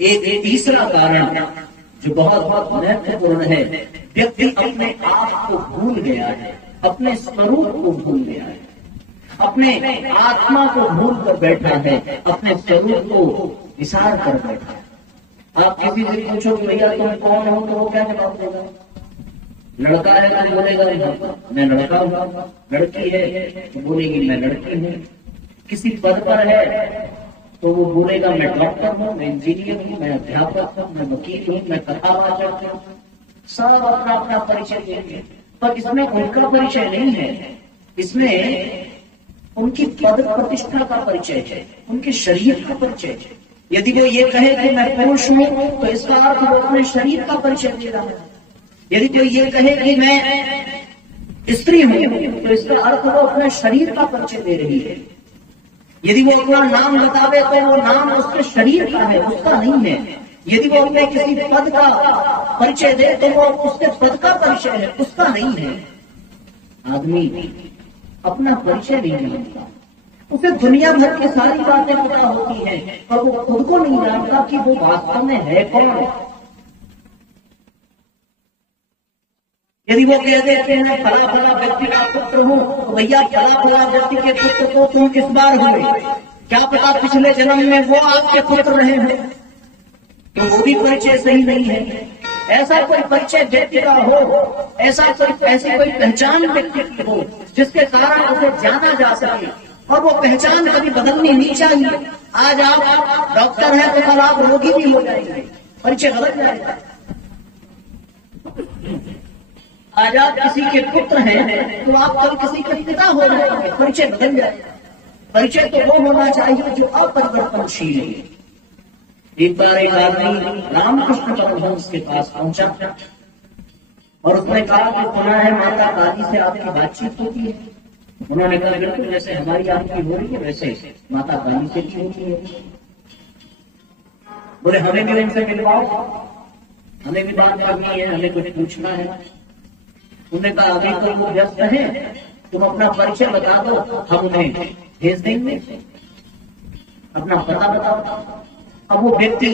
एक तीसरा कारण जो बहुत बहुत महत्वपूर्ण है, व्यक्ति अपने आप को भूल गया है, अपने स्वरूप को भूल गया है, अपने आत्मा को भूल कर बैठा है, अपने स्वरूप को विसार कर बैठा है। आप किसी से पूछो कि भैया तुम कौन हो, तो वो क्या जवाब देगा? लड़का है तो बोलेगा मैं लड़का हूँ, लड़की है तो बोलेगी मैं लड़की हूँ, किसी पद पर है तो वो बोलेगा मैं डॉक्टर हूँ, मैं इंजीनियर हूँ, मैं अध्यापक हूँ, मैं वकील हूँ, मैं कथावाचक हूँ। सब अपना अपना परिचय देंगे, पर इसमें उनका परिचय नहीं है, इसमें उनकी पद प्रतिष्ठा का परिचय है, उनके शरीर का परिचय है। यदि वो ये कहे कि मैं पुरुष हूँ तो इसका अर्थ वो अपने शरीर का परिचय दे रहा है। यदि कोई ये कहे कि मैं स्त्री हूँ तो इसका अर्थ वो अपने शरीर का परिचय दे रही है। यदि वो अपना नाम बतावे तो वो नाम उसके शरीर का है, उसका नहीं है। यदि वो अपने किसी पद का परिचय दे तो वो उसके पद का परिचय है, उसका नहीं है। आदमी अपना परिचय नहीं जानता, उसे दुनिया भर की सारी बातें पता होती हैं, और वो खुद को नहीं जानता कि वो वास्तव में है कौन। यदि वो कह देते हैं फला फला व्यक्ति का पुत्र हूँ, तो भैया फला फला व्यक्ति के पुत्र को तुम किस बार हुए, क्या पता पिछले जन्म में वो आपके पुत्र रहे हो, तो वो भी परिचय सही नहीं है। ऐसा कोई परिचय व्यक्ति का हो, ऐसी कोई पहचान व्यक्ति की हो जिसके कारण उसे जाना जा सके, और वो पहचान कभी बदलनी नहीं चाहिए। आज आप डॉक्टर हैं तो कल आप रोगी भी हो जाएंगे, परिचय बदल जाएगा। आज आप किसी के पुत्र हैं तो आप कल किसी के पिता हो जाएंगे, परिचय बदल जाएगा। परिचय तो वो होना चाहिए जो अपरिवर्तनशील है। एक बार एक आदमी रामकृष्ण परमहंस के पास पहुंचा और उसने कहा कि सुना है माता काली से आपकी बातचीत होती है। उन्होंने कहा बिल्कुल जैसे हमारी आपकी हो रही है वैसे माता काली से भी होती है। बोले हमें भी उनसे मिलवाओ, हमें भी बात करनी है, हमें कुछ पूछना है। उन्होंने कहा अभी तो वो व्यस्त है, तुम अपना परिचय बता दो, हम उन्हें भेज देंगे, अपना पता बताओ। अब वो व्यक्ति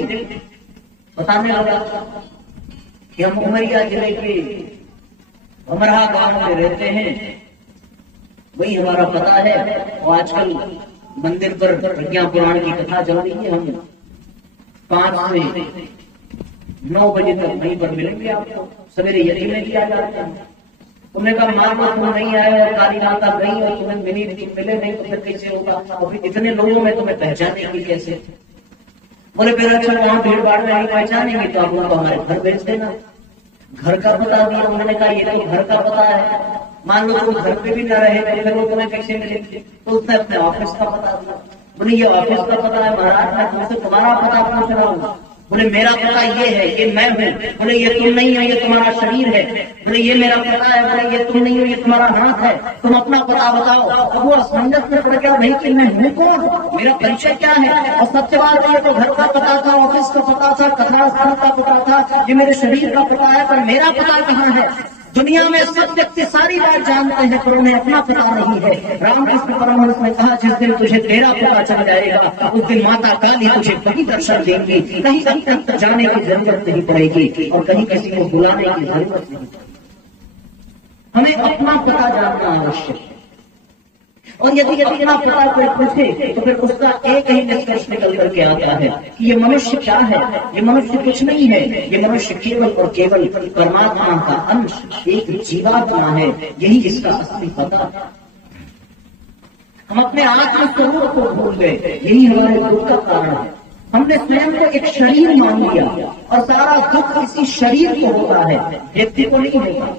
बताने लगा कि हम उमरिया जिले के अमरहा गांव में रहते हैं, वही हमारा पता है, और आजकल मंदिर पर प्रज्ञा पुराण की कथा चल रही है, हम 5 से 9 बजे तक वहीं पर मिलेंगे आपको, सवेरे यदि में किया जाता है। उन्होंने कहा मान लो तुम नहीं आए और काली माता गई और तुम्हें मिले नहीं तो फिर कैसे होगा, और फिर इतने लोगों में तुम्हें पहचानेंगे कैसे? बोले फिर अच्छा वहां भीड़ भाड़ में नहीं पहचानेंगे तो आप उनको हमारे घर भेज देना। घर का पता दिया। उन्होंने कहा ये तो घर का पता है, मान लो तुम घर पे भी न रहे तो फिर वो तुम्हें कैसे मिलेंगे? तो उसने अपने ऑफिस का पता दिया। बोले ये ऑफिस का पता है महाराज, मैं तुमसे तुम्हारा पता पूछ रहा हूँ। बोले मेरा पता ये है, ये मैं हूँ। बोले ये तुम नहीं हो, ये तुम्हारा शरीर है। बोले ये मेरा पता है। बोले ये तुम नहीं हो, ये तुम्हारा हाथ है, तुम अपना पता बताओ। अब वो असमंजस में पड़ गया, भाई कि मैं हूँ कौन, मेरा परिचय क्या है? और सत्य बात है, तो घर का पता था, ऑफिस का पता था, कथा स्थान का पता था, ये मेरे शरीर का पता है, पर मेरा पता कहाँ है? दुनिया में सब व्यक्ति सारी बात जानते हैं, पर उन्हें अपना पता नहीं है। रामकृष्ण परमहंस ने कहा जिस दिन तुझे तेरा पता चल जाएगा उस दिन माता काली तुझे कहीं दर्शन देंगी, कहीं अंत जाने की जरूरत नहीं पड़ेगी और कहीं किसी को बुलाने की जरूरत नहीं पड़ेगी। हमें अपना पता जानना आवश्यक है। और यदि अपना पता कोई पूछे तो फिर उसका एक ही निष्कर्ष निकल करके आता है कि ये मनुष्य क्या है? ये मनुष्य कुछ नहीं है, ये मनुष्य केवल और केवल परमात्मा का अंश, एक जीवात्मा है, यही इसका असली पता है। हम अपने आत्म स्वरूप को भूल गए, यही हमारे दुख का कारण है। हमने स्वयं को एक शरीर मान लिया और सारा दुख इसी शरीर को होता है, व्यक्ति को नहीं होता।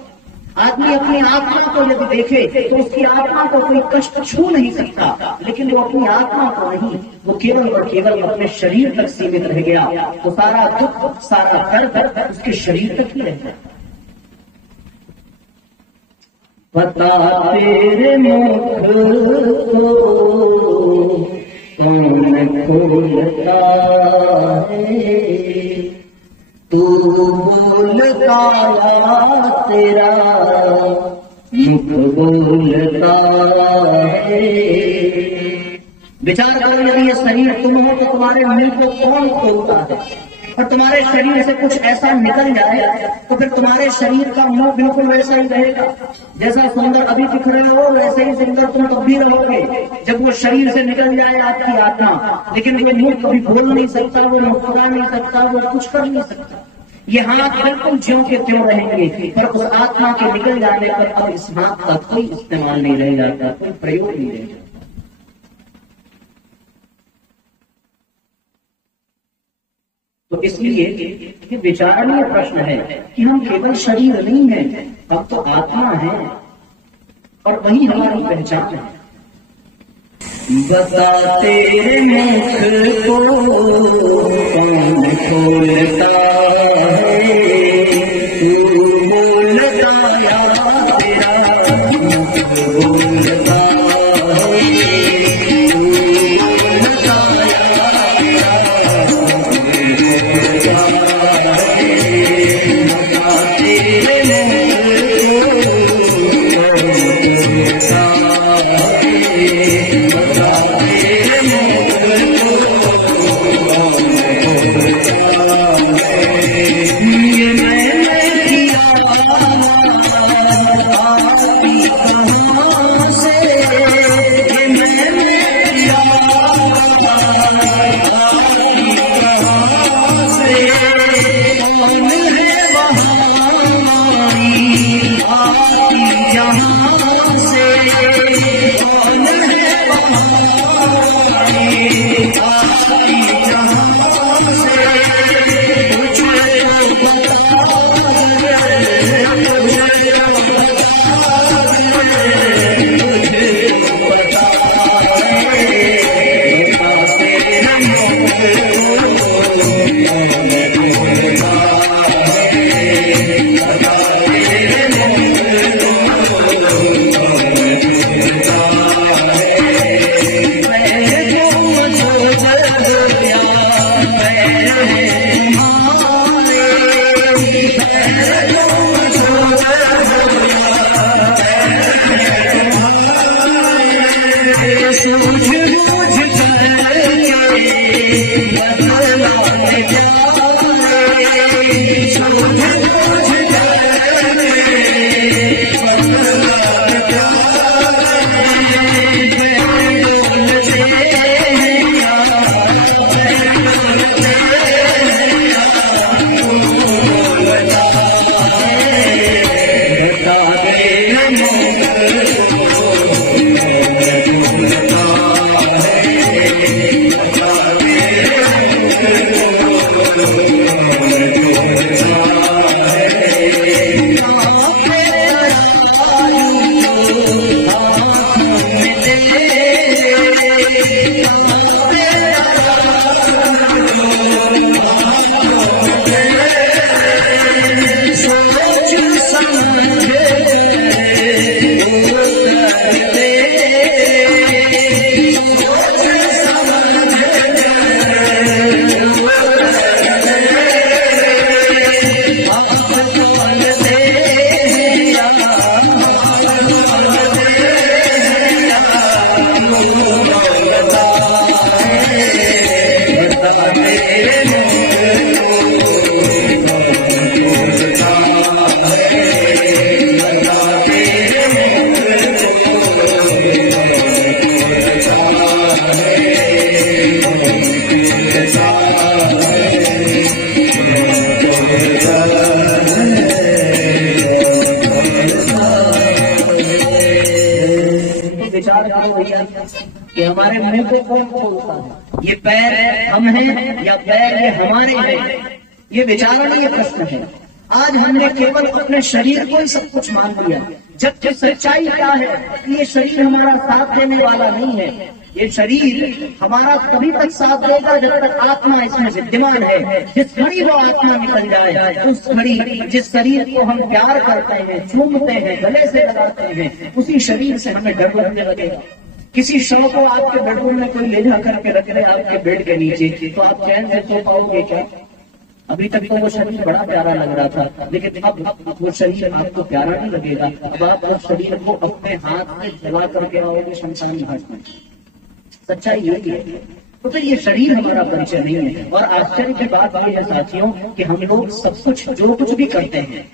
आदमी अपनी आत्मा को यदि देखे तो उसकी आत्मा को कोई कष्ट छू नहीं सकता, लेकिन वो अपनी आत्मा को नहीं, वो केवल और केवल अपने शरीर तक सीमित रह गया, तो सारा दुख सारा दर्द उसके शरीर तक ही रहता है। बता तेरे मुख को कौन खोलता है, तू बोलता तेरा मुख बोलता है। विचार करो यदि ये शरीर तुम हो तो तुम्हारे मुंह को कौन खोलता है? और तुम्हारे शरीर से कुछ ऐसा निकल जाए तो फिर तुम्हारे शरीर का मुंह बिल्कुल वैसा ही रहेगा। जैसा सुंदर अभी दिख रहे हो वैसे ही सुंदर तुम तब भी रहोगे जब वो शरीर से निकल जाए आपकी आत्मा। लेकिन वो मुंह कभी बोल नहीं सकता, वो मुस्कुरा नहीं सकता, वो कुछ कर नहीं सकता। ये हाथ बिल्कुल ज्यों के त्यों रहेंगे, पर उस आत्मा के निकल जाने पर अब इस हाथ का कोई इस्तेमाल नहीं रह जाता, कोई प्रयोग नहीं रह जाता। तो इसलिए ये विचारणीय प्रश्न है कि हम केवल शरीर नहीं है, अब तो आत्मा है और वही हमारी पहचान है। बता तेरे मुख को कौन खोलता है, तू बोलता या तेरा मुख बोलता है, कि हमारे मुंह को कौन खोलता है, ये पैर हम हैं या पैर ये हमारे हैं, ये विचारणीय प्रश्न है। आज हमने केवल अपने शरीर को ही सब कुछ मान लिया, जबकि सच्चाई क्या है कि ये शरीर हमारा साथ देने वाला नहीं है। ये शरीर हमारा तभी तक साथ देगा जब तक आत्मा इसमें विद्यमान है। जिस घड़ी वो आत्मा निकल जाए, उस घड़ी जिस शरीर को हम प्यार करते हैं, चूमते हैं, गले से लगाते हैं, उसी शरीर से हमें डर लगने लगेगा। किसी शव को आपके बेडरूम में कोई ले जा करके रख ले आपके बेड के नीचे, तो आप चैन से सो पाओगे क्या? अभी तक तो वो शरीर बड़ा प्यारा लग रहा था, लेकिन अब वो शरीर आपको प्यारा नहीं लगेगा। अब आप उस शरीर को अपने हाथ में जला करके आओगे शमशान घाट में। सच्चाई यही है। तो फिर ये शरीर हमारा परिचय नहीं है। और आश्चर्य की बात यह है साथियों कि हम लोग सब कुछ जो कुछ भी करते हैं,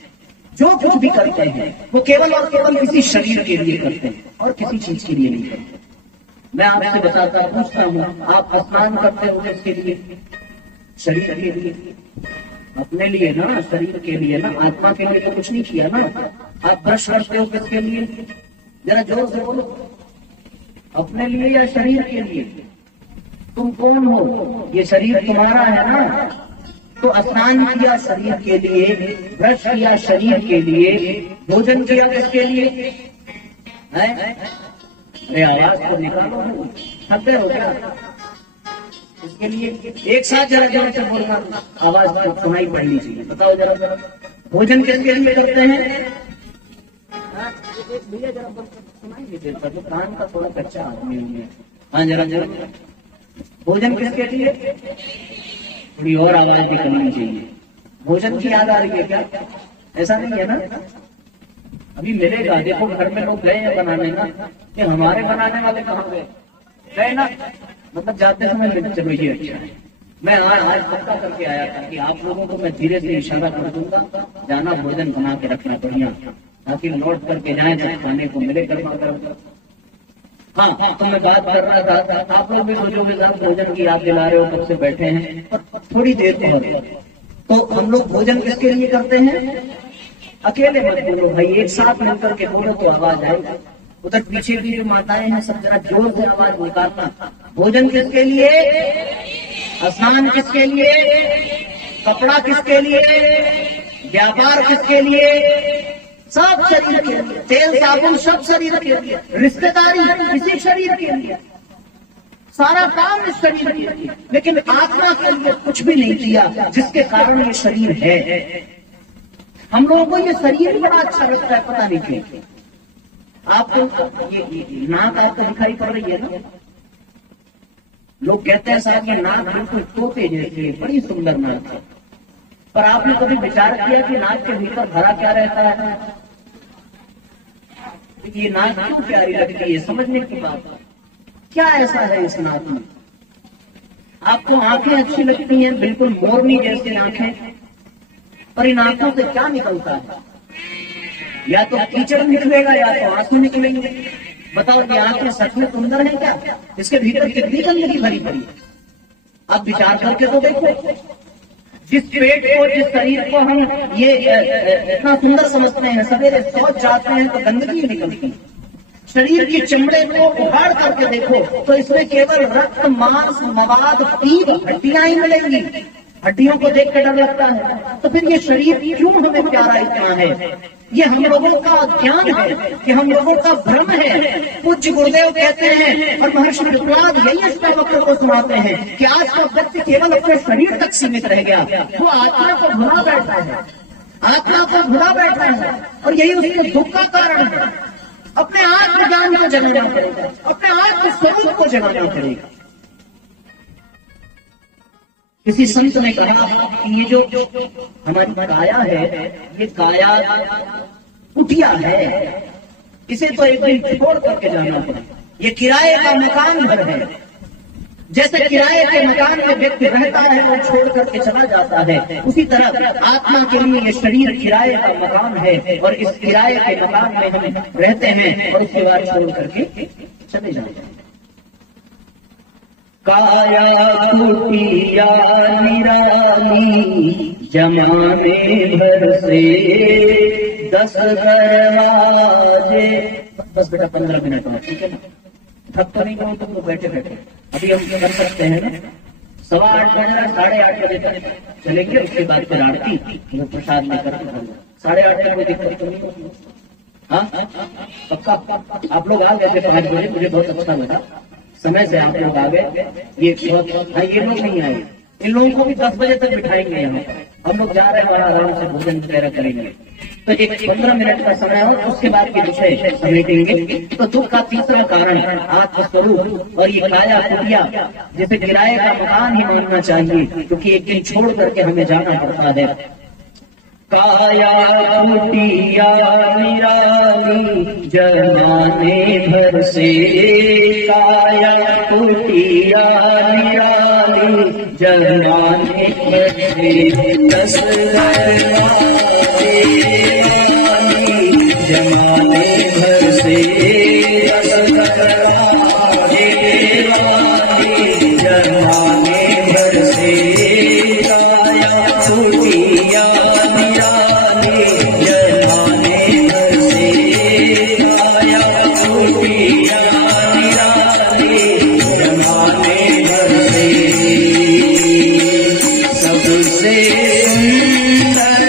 जो कुछ भी करते हैं, वो केवल और केवल किसी शरीर के लिए करते हैं और किसी चीज के लिए नहीं करते। मैं आपसे बताता पूछता हूँ, आप स्नान करते हो इसके लिए? शरीर के लिए, अपने लिए ना, शरीर के लिए ना, आत्मा के लिए तो कुछ नहीं किया ना। आप ब्रश करते हो किसके लिए? जरा जोर से बोलो, अपने लिए या शरीर के लिए? तुम कौन हो? ये शरीर तुम्हारा है ना। तो स्नान किया शरीर के लिए, ब्रश किया शरीर के लिए, भोजन किया किसके लिए है? अरे आवाज को निकालो, थक गए हो क्या? इसके लिए एक साथ जरा जोर से बोलना, आवाज तो सुनाई पड़नी चाहिए। बताओ जरा, भोजन किसके लिए करते हैं? भैया जरा सुनाई नहीं देता, तो कान का थोड़ा कच्चा आदमी है। हाँ जरा जरा, भोजन किसके लिए? थोड़ी और आवाज भी करनी चाहिए। भोजन की याद आ रही है क्या? ऐसा नहीं है ना? अभी मिलेगा, देखो घर में लोग गए हैं बनाने ना, कि हमारे बनाने वाले कहाँ गए? गए ना, मतलब जाते समय चलो ये अच्छा है। मैं आज पक्का करके आया था कि आप लोगों को मैं धीरे से इशारा कर दूंगा, जाना भोजन बना के रखना बढ़िया, ताकि लौट करके जाए जब खाने को मिले गर्मा गर्म। हाँ, तो मैं बात कर रहा था, आप लोग भी सोचोगे साहब भोजन की याद दिला रहे हो, कब से बैठे हैं, थोड़ी देर तो हम लोग भोजन किसके लिए करते हैं? अकेले मत बोलो भाई, एक साथ मिलकर के बोलो तो आवाज आएगी। उधर पीछे की जो माताएं हैं सब जरा जोर से आवाज निकालना। भोजन किसके लिए? स्नान किसके लिए? कपड़ा किसके लिए? व्यापार किसके लिए? सब शरीर के लिए। तेल साबुन सब शरीर के लिए। रिश्तेदारी इसी शरीर के लिए। सारा काम इस शरीर के लिए। लेकिन आत्मा के लिए कुछ भी नहीं किया, जिसके कारण ये शरीर है। हम लोगों को ये शरीर बड़ा अच्छा लगता है, पता नहीं क्यों। आपको ये नाक आपको दिखाई पड़ रही है ना? लोग कहते हैं साहब ये नाक बिल्कुल तोते जैसी है, बड़ी सुंदर नाक है। पर आपने कभी विचार किया कि नाक के भीतर भरा क्या रहता है? ये नाक क्यों प्यारी लगती है? समझने की बात है, क्या ऐसा है इस नाक में? आपको आंखें अच्छी लगती हैं, बिल्कुल मोरनी जैसी आंखें, पर इन आंखों से क्या निकलता है? या तो कीचड़ निकलेगा या तो आंसू निकलेंगे। बताओ कि आंखें सच में सुंदर है क्या? इसके भीतर कितनी गंदगी भरी पड़ी? आप विचार करके तो देखो। जिस पेट को, जिस शरीर को हम ये इतना सुंदर समझते हैं, सवेरे शौच जाते हैं तो गंदगी निकलती है। शरीर की चमड़े को उखाड़ करके देखो तो इसमें केवल रक्त, मांस, मवाद, पीप, हड्डियां ही मिलेंगी। हड्डियों को देख कर डर लगता है। तो फिर ये शरीर क्यों हमें प्यारा इतना है? ये हम लोगों का ज्ञान है, कि हम लोगों का भ्रम है। पूज्य गुरुदेव कहते हैं और महर्षि विप्लवाद यही अष्टावक्र को सुनाते हैं कि आज का व्यक्ति केवल अपने शरीर तक सीमित रह गया, वो आत्मा को भुला बैठा है, आत्मा को भुला बैठा है, और यही उसके दुख का कारण है। अपने आत्मज्ञान को जगाना पड़ेगा, अपने आत्मस्वरूप को जगाना पड़ेगा। किसी संत ने कहा कि ये जो हमारी काया है, ये काया कुटिया है, इसे तो एक दिन छोड़ करके जाना पड़ेगा। ये किराए का मकान घर है। जैसे किराए के मकान में व्यक्ति रहता है और छोड़ करके चला जाता है, उसी तरह आत्मा के लिए ये शरीर किराए का मकान है, और इस किराए के मकान में हम रहते हैं और उसके बाद छोड़ करके चले जाते हैं। काया कुटिया निराली, जमाने भर से 10 दरवाजे। बस बेटा 15 मिनट और, ठीक है ना? थक तो नहीं करो तुम बैठे बैठे। अभी हम कर सकते हैं ना, 8:15 बजे 8:30 बजे तक चलेंगे। उसके बाद फिर आरती प्रसाद लेकर 8:30 तक कोई दिक्कत तो नहीं होगी? हाँ पक्का? आप लोग आ गए थे 5 बजे, मुझे बहुत अच्छा लगा, समय से आप लोग आ गए। ये लोग नहीं आए, इन लोगों को भी 10 बजे तक बिठाएंगे। यहाँ हम लोग जा रहे हैं, बड़ा आराम से भोजन वगैरह करेंगे। तो एक 15 मिनट का समय हो, उसके बाद के विषय समेटेंगे। तो दुख का तीसरा कारण आत्मस्वरूप, और ये काया कुटिया जैसे किराए का मकान ही मानना चाहिए, क्योंकि एक दिन छोड़ करके हमें जाना पड़ता है। काया कुटिया निराली जमाने भर से, काया कुटिया निराली जमाने भर से, दस जमाने भर से, जमाने भर से, काया कुटिया निराली जमाने भर से, काया कुटिया निराली जमाने भर से, सबसे सुंदर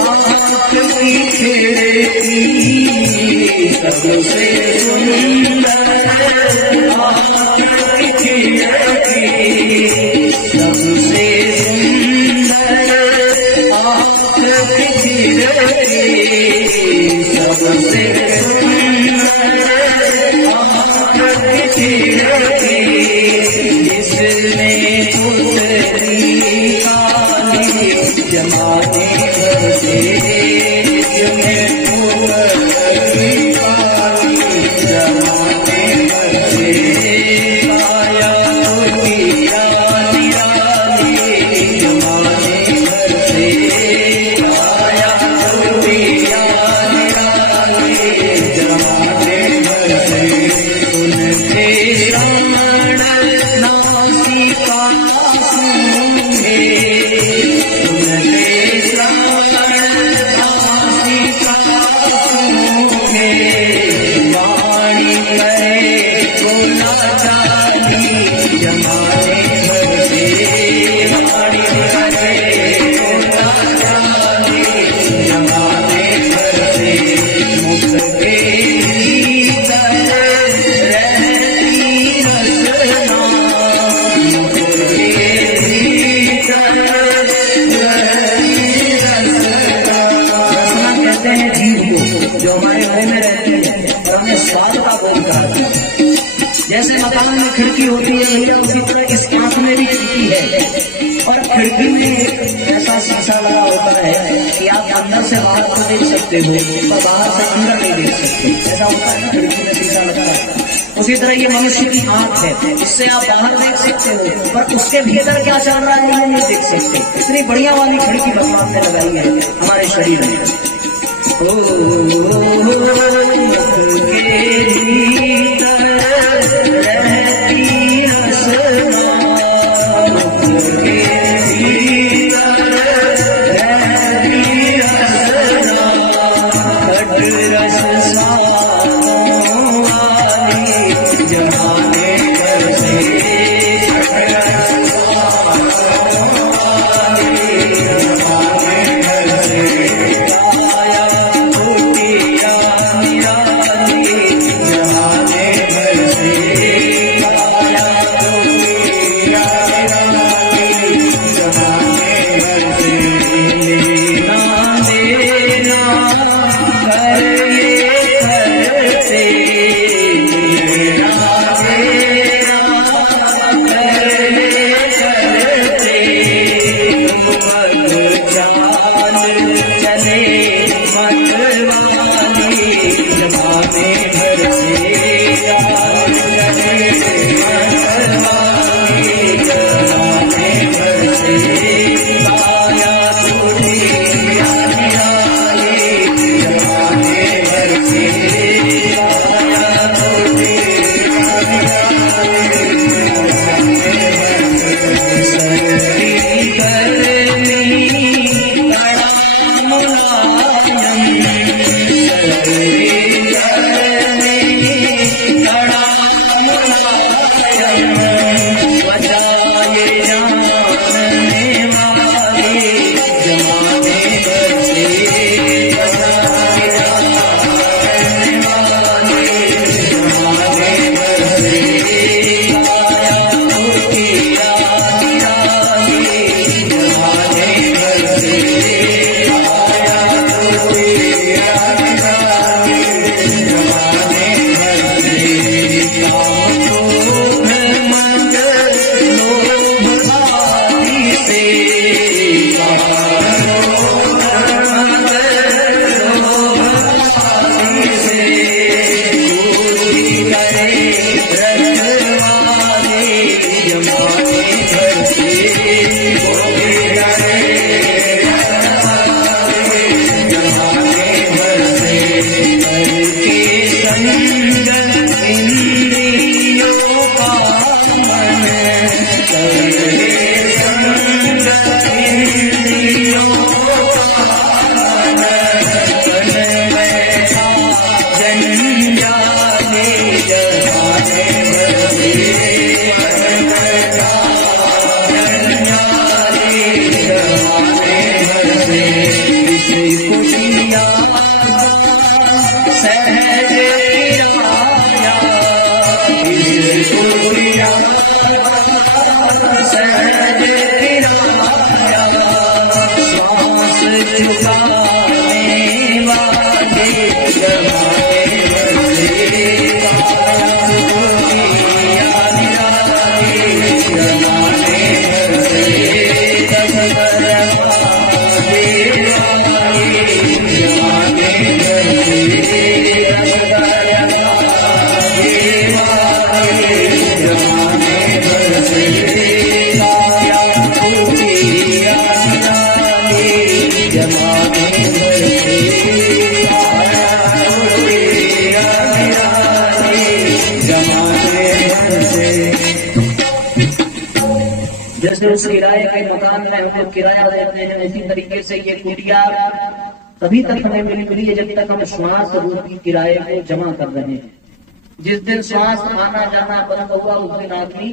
आँख की खिड़की, सबसे सुंदर आँख की खिड़की, सबसे सुंदर आँख की खिड़की, सबसे सुंदर आँख की खिड़की, जिसमें पुतली काली जमाने भर से, जिसमें पुतली काली जमाने भर से, काया कुटिया निराली जमाने भर से, काया कुटिया निराली जमाने भर से, उनके प्राण नासिका सूंघे, उनके प्राण नासिका सूंघे, वाणी करे गोला जानी जमाने भर से, वाणी करे गोला जानी जमाने भर से, मुख के भीतर रहती रसना, मुख के भीतर रहती रसना। रसना कहते हैं जीव को, जो हमारे मुंह में रहती है और हमें स्वाद का बोध कराती है। जैसे मकान में खिड़की होती है उसी तरह इस आंख में भी खिड़की है, और खिड़की में ऐसा शीशा लगा होता है कि आप अंदर से बाहर को देख सकते हो पर बाहर से अंदर नहीं देख सकते। ऐसा होता है ना, खिड़की में शीशा लगा है। उसी तरह ये मनुष्य की आंख है, इससे आप बाहर देख सकते हो पर उसके भीतर क्या चल रहा है ये नहीं देख सकते। इतनी बढ़िया वाली खिड़की भगवान ने लगाई है हमारे शरीर में। मुख के भीतर रहती रसना, मुख के भीतर रहती रसना, खट रस सानों वाली जमाने भर से, खट रस सानों वाली जमाने भर से, काया कुटिया जमाने भर से आया उड़े आने जमाने भर से। जैसे उस किराए के मकान में हम लोग किराया देते हैं, इसी तरीके से ये कुटिया तभी तक हमें मिली है जब तक हम श्वास रूपी किराए को जमा कर रहे हैं। जिस दिन श्वास आना जाना बंद हुआ उस दिन आदमी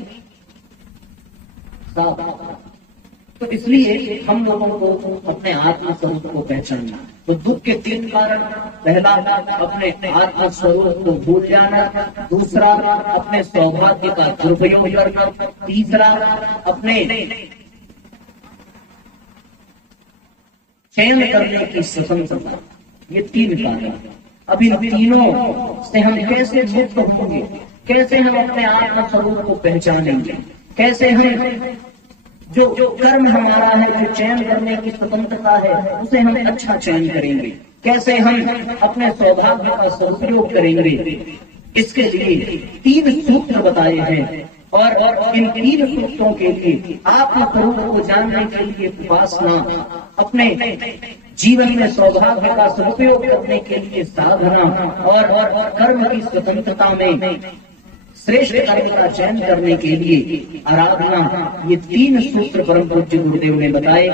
साफ। तो इसलिए हम लोगों को अपने आत्म स्वरूप को पहचानना। तो दुख के 3 कारण, पहला अपने आत्म स्वरूप को भूल जाना, दूसरा अपने सौभाग्य का दुरुपयोग करना, तीसरा अपने चयन करने की स्वतंत्रता। ये 3 कारण। अब इन तीनों से हम कैसे मुक्त होंगे, कैसे हम अपने आत्म स्वरूप को पहचानेंगे, कैसे हम जो कर्म हमारा है, जो चयन करने की स्वतंत्रता है, उसे हम अच्छा चयन करेंगे, कैसे हम अपने सौभाग्य का सदुपयोग करेंगे। इसके लिए 3 सूत्र बताए हैं और इन 3 सूत्रों के लिए आत्म स्वरूप को जानने के लिए उपासना, अपने जीवन में सौभाग्य का सदुपयोग करने के लिए साधना और कर्म की स्वतंत्रता में श्रेष्ठ कर्म का चयन करने के लिए आराधना, ये 3 सूत्र परम पूज्य गुरुदेव ने बताए।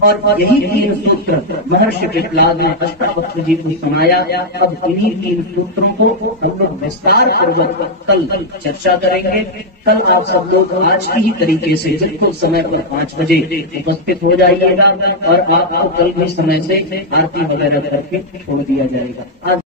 और यही 3 सूत्र महर्षि प्रहलाद ने अष्टावक्र जी को सुनाया। अब इन्हीं 3 सूत्रों को हम लोग विस्तार पूर्वक कल चर्चा करेंगे। कल आप सब लोग आज की ही तरीके से बिल्कुल समय पर 5 बजे उपस्थित हो जाइएगा और आपको कल भी समय से आरती वगैरह करके छोड़ दिया जाएगा।